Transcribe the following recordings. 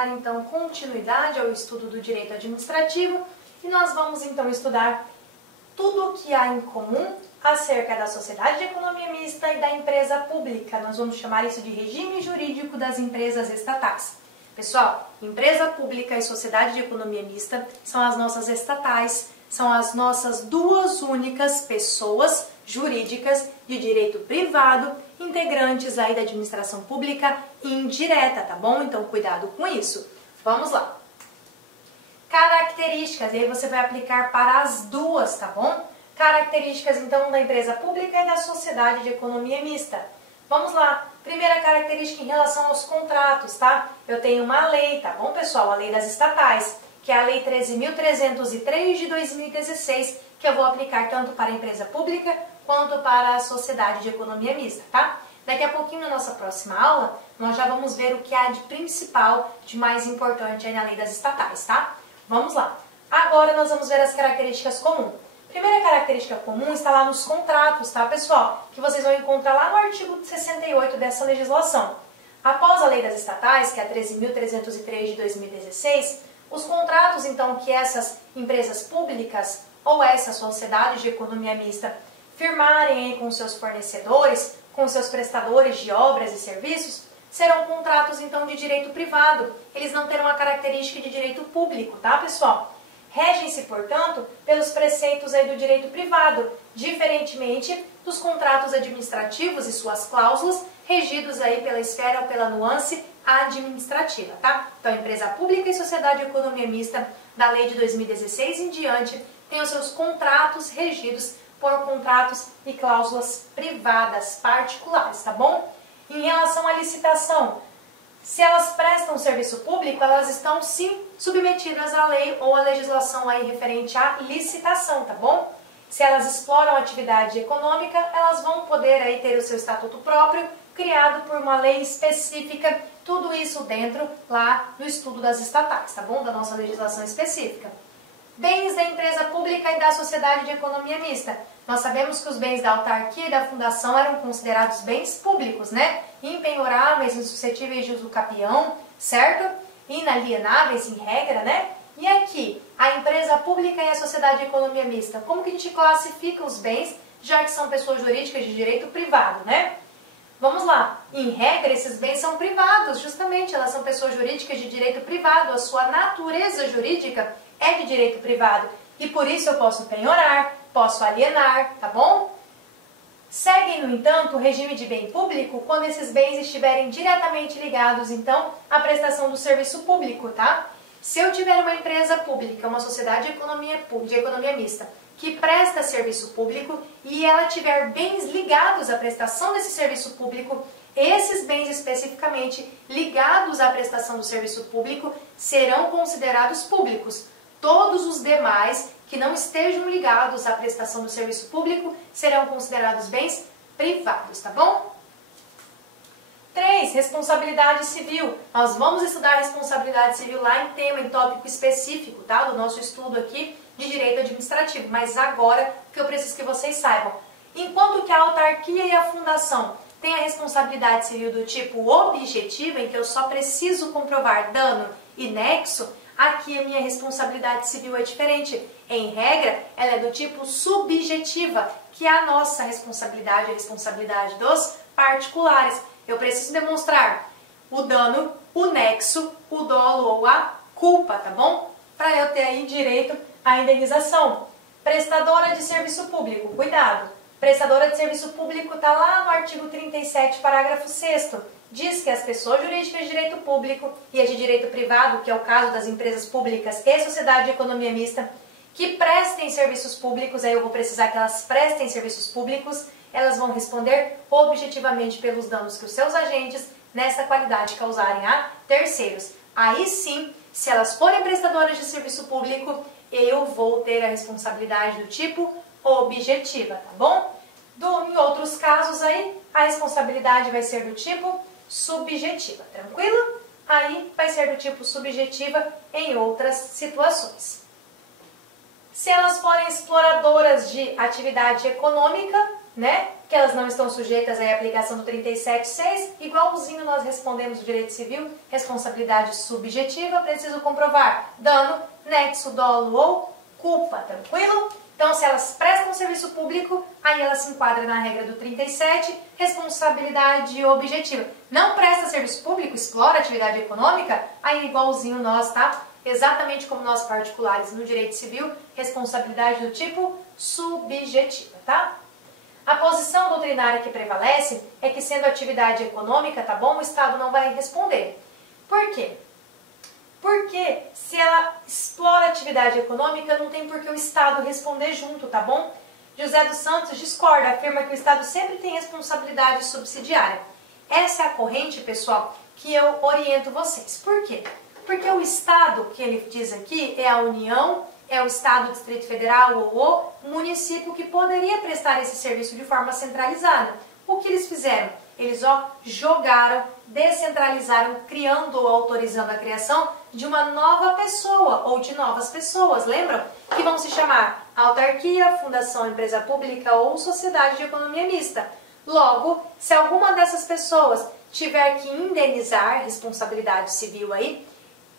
dar então continuidade ao estudo do direito administrativo e nós vamos então estudar tudo o que há em comum acerca da sociedade de economia mista e da empresa pública. Nós vamos chamar isso de regime jurídico das empresas estatais. Pessoal, empresa pública e sociedade de economia mista são as nossas estatais, são as nossas duas únicas pessoas jurídicas de direito privado, integrantes aí da administração pública indireta, tá bom? Então, cuidado com isso. Vamos lá. Características, e aí você vai aplicar para as duas, tá bom? Características, então, da empresa pública e da sociedade de economia mista. Vamos lá. Primeira característica em relação aos contratos, tá? Eu tenho uma lei, tá bom, pessoal? A lei das estatais, que é a Lei 13.303 de 2016, que eu vou aplicar tanto para a empresa pública quanto para a sociedade de economia mista, tá? Daqui a pouquinho, na nossa próxima aula, nós já vamos ver o que há de principal, de mais importante aí na lei das estatais, tá? Vamos lá. Agora nós vamos ver as características comuns. Primeira característica comum está lá nos contratos, tá, pessoal? Que vocês vão encontrar lá no artigo 68 dessa legislação. Após a lei das estatais, que é a 13.303 de 2016, os contratos, então, que essas empresas públicas ou essa sociedade de economia mista firmarem com seus fornecedores, com seus prestadores de obras e serviços, serão contratos, então, de direito privado. Eles não terão a característica de direito público, tá, pessoal? Regem-se, portanto, pelos preceitos aí do direito privado, diferentemente dos contratos administrativos e suas cláusulas, regidos aí pela esfera ou pela nuance administrativa, tá? Então, empresa pública e sociedade de economia mista da lei de 2016 em diante têm os seus contratos regidos por contratos e cláusulas privadas, particulares, tá bom? Em relação à licitação, se elas prestam serviço público, elas estão sim submetidas à lei ou à legislação aí referente à licitação, tá bom? Se elas exploram atividade econômica, elas vão poder aí ter o seu estatuto próprio, criado por uma lei específica, tudo isso dentro lá do estudo das estatais, tá bom? Da nossa legislação específica. Bens da empresa pública e da sociedade de economia mista. Nós sabemos que os bens da autarquia e da fundação eram considerados bens públicos, né? Impenhoráveis, insuscetíveis de uso capião, certo? Inalienáveis em regra, né? E aqui, a empresa pública e a sociedade de economia mista. Como que a gente classifica os bens, já que são pessoas jurídicas de direito privado, né? Vamos lá. Em regra, esses bens são privados, justamente, elas são pessoas jurídicas de direito privado. A sua natureza jurídica é de direito privado. E por isso eu posso penhorar, posso alienar, tá bom? Seguem, no entanto, o regime de bem público quando esses bens estiverem diretamente ligados, então, à prestação do serviço público, tá? Se eu tiver uma empresa pública, uma sociedade de economia mista, que presta serviço público e ela tiver bens ligados à prestação desse serviço público, esses bens especificamente ligados à prestação do serviço público serão considerados públicos. Todos os demais que não estejam ligados à prestação do serviço público serão considerados bens privados, tá bom? 3. Responsabilidade civil. Nós vamos estudar responsabilidade civil lá em tópico específico, tá? Do nosso estudo aqui de direito administrativo. Mas agora que eu preciso que vocês saibam. Enquanto que a autarquia e a fundação têm a responsabilidade civil do tipo objetiva, em que eu só preciso comprovar dano e nexo, aqui a minha responsabilidade civil é diferente. Em regra, ela é do tipo subjetiva, que é a nossa responsabilidade, a responsabilidade dos particulares. Eu preciso demonstrar o dano, o nexo, o dolo ou a culpa, tá bom? Para eu ter aí direito à indenização. Prestadora de serviço público, cuidado. Prestadora de serviço público está lá no artigo 37, parágrafo 6º. Diz que as pessoas jurídicas de direito público e as de direito privado, que é o caso das empresas públicas e sociedade de economia mista, que prestem serviços públicos, aí eu vou precisar que elas prestem serviços públicos, elas vão responder objetivamente pelos danos que os seus agentes, nessa qualidade, causarem a terceiros. Aí sim, se elas forem prestadoras de serviço público, eu vou ter a responsabilidade do tipo objetiva, tá bom? Em outros casos aí, a responsabilidade vai ser do tipo subjetiva, tranquilo? Aí vai ser do tipo subjetiva em outras situações. Se elas forem exploradoras de atividade econômica, né? Que elas não estão sujeitas à aplicação do 37.6, igualzinho nós respondemos o direito civil, responsabilidade subjetiva, preciso comprovar dano, nexo, dolo ou culpa, tranquilo? Então, se elas prestam serviço público, aí elas se enquadram na regra do 37, responsabilidade objetiva. Não presta serviço público, explora atividade econômica, aí igualzinho nós, tá? Exatamente como nós particulares no direito civil, responsabilidade do tipo subjetiva, tá? A posição doutrinária que prevalece é que, sendo atividade econômica, tá bom, o Estado não vai responder. Por quê? Porque se ela explora atividade econômica, não tem por que o Estado responder junto, tá bom? José dos Santos discorda, afirma que o Estado sempre tem responsabilidade subsidiária. Essa é a corrente, pessoal, que eu oriento vocês. Por quê? Porque o Estado, que ele diz aqui, é a União, é o Estado, o Distrito Federal ou o município que poderia prestar esse serviço de forma centralizada. O que eles fizeram? Eles jogaram, descentralizaram, criando ou autorizando a criação de uma nova pessoa ou de novas pessoas, lembram? Que vão se chamar autarquia, fundação, empresa pública ou sociedade de economia mista. Logo, se alguma dessas pessoas tiver que indenizar, responsabilidade civil aí,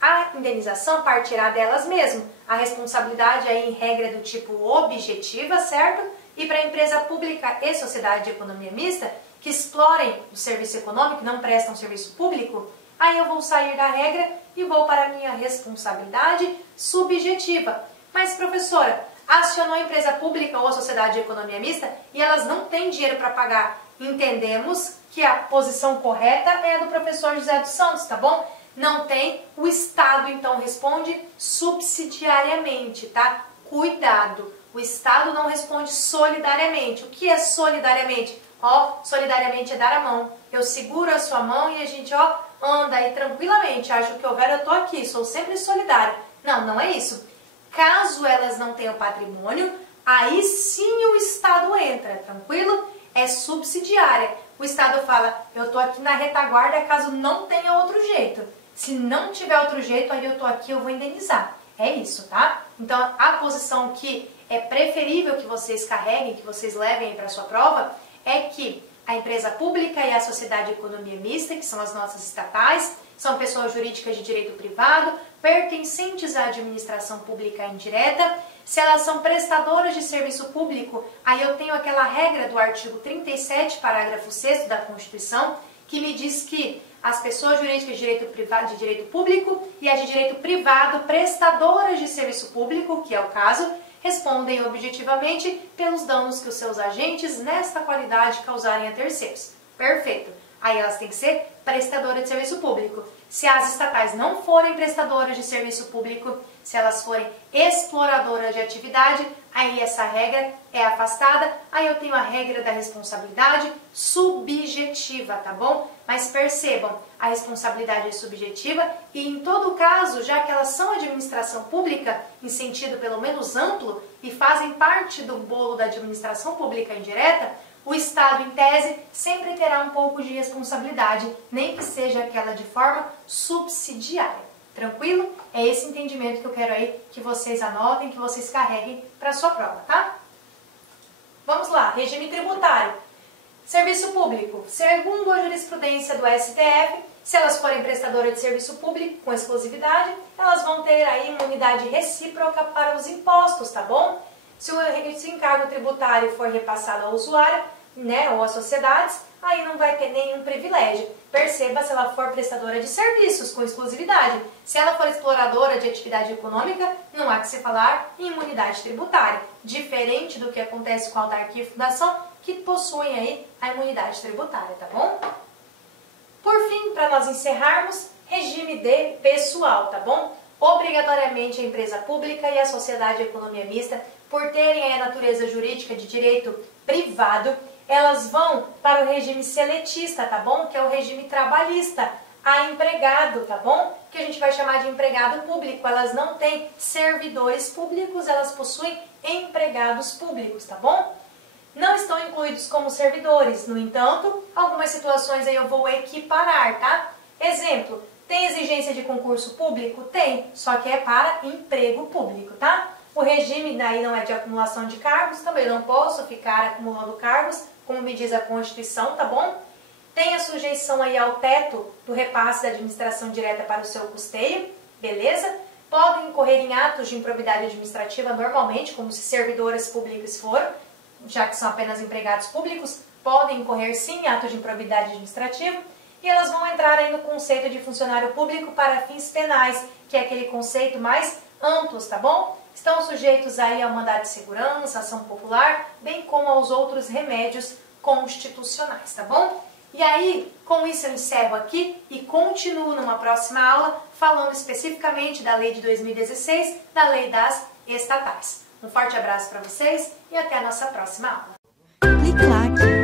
a indenização partirá delas mesmas. A responsabilidade aí em regra do tipo objetiva, certo? E para a empresa pública e sociedade de economia mista, que explorem o serviço econômico, não prestam serviço público, aí eu vou sair da regra e vou para a minha responsabilidade subjetiva. Mas, professora, acionou a empresa pública ou a sociedade de economia mista e elas não têm dinheiro para pagar. Entendemos que a posição correta é a do professor José dos Santos, tá bom? Não tem, o Estado então responde subsidiariamente, tá? Cuidado, o Estado não responde solidariamente. O que é solidariamente? Solidariamente é dar a mão. Eu seguro a sua mão e a gente, anda aí tranquilamente. Acho que houver, eu tô aqui, sou sempre solidária. Não, não é isso. Caso elas não tenham patrimônio, aí sim o Estado entra, tranquilo? É subsidiária. O Estado fala, eu tô aqui na retaguarda caso não tenha outro jeito. Se não tiver outro jeito, aí eu tô aqui, eu vou indenizar. É isso, tá? Então, a posição que é preferível que vocês carreguem, que vocês levem para a sua prova, é que a empresa pública e a sociedade de economia mista, que são as nossas estatais, são pessoas jurídicas de direito privado, pertencentes à administração pública indireta. Se elas são prestadoras de serviço público, aí eu tenho aquela regra do artigo 37, parágrafo 6º da Constituição, que me diz que as pessoas jurídicas de direito público e as de direito privado, prestadoras de serviço público, que é o caso, respondem objetivamente pelos danos que os seus agentes nesta qualidade causarem a terceiros. Perfeito. Aí elas têm que ser prestadoras de serviço público. Se as estatais não forem prestadoras de serviço público, se elas forem exploradoras de atividade, aí essa regra é afastada, aí eu tenho a regra da responsabilidade subjetiva, tá bom? Mas percebam, a responsabilidade é subjetiva e em todo caso, já que elas são administração pública, em sentido pelo menos amplo, e fazem parte do bolo da administração pública indireta, o Estado, em tese, sempre terá um pouco de responsabilidade, nem que seja aquela de forma subsidiária. Tranquilo? É esse entendimento que eu quero aí que vocês anotem, que vocês carreguem para a sua prova, tá? Vamos lá, regime tributário. Serviço público. Segundo a jurisprudência do STF, se elas forem prestadoras de serviço público com exclusividade, elas vão ter aí imunidade recíproca para os impostos, tá bom? Se o encargo tributário for repassado ao usuário, né, ou às sociedades, aí não vai ter nenhum privilégio. Perceba se ela for prestadora de serviços com exclusividade. Se ela for exploradora de atividade econômica, não há que se falar em imunidade tributária. Diferente do que acontece com a autarquia e fundação, que possuem aí a imunidade tributária, tá bom? Por fim, para nós encerrarmos, regime de pessoal, tá bom? Obrigatoriamente a empresa pública e a sociedade de economia mista, por terem a natureza jurídica de direito privado, elas vão para o regime seletista, tá bom? Que é o regime trabalhista, a empregado, tá bom? Que a gente vai chamar de empregado público. Elas não têm servidores públicos, elas possuem empregados públicos, tá bom? Não estão incluídos como servidores, no entanto, algumas situações aí eu vou equiparar, tá? Exemplo, tem exigência de concurso público? Tem, só que é para emprego público, tá? O regime daí não é de acumulação de cargos, também não posso ficar acumulando cargos, como me diz a Constituição, tá bom? Tem a sujeição aí ao teto do repasse da administração direta para o seu custeio, beleza? Podem incorrer em atos de improbidade administrativa normalmente, como se servidores públicos foram, já que são apenas empregados públicos, podem incorrer sim em atos de improbidade administrativa, e elas vão entrar aí no conceito de funcionário público para fins penais, que é aquele conceito mais amplo, tá bom? Estão sujeitos aí ao mandado de segurança, ação popular, bem como aos outros remédios constitucionais, tá bom? E aí, com isso eu encerro aqui e continuo numa próxima aula falando especificamente da Lei de 2016, da Lei das Estatais. Um forte abraço para vocês e até a nossa próxima aula. Clique like.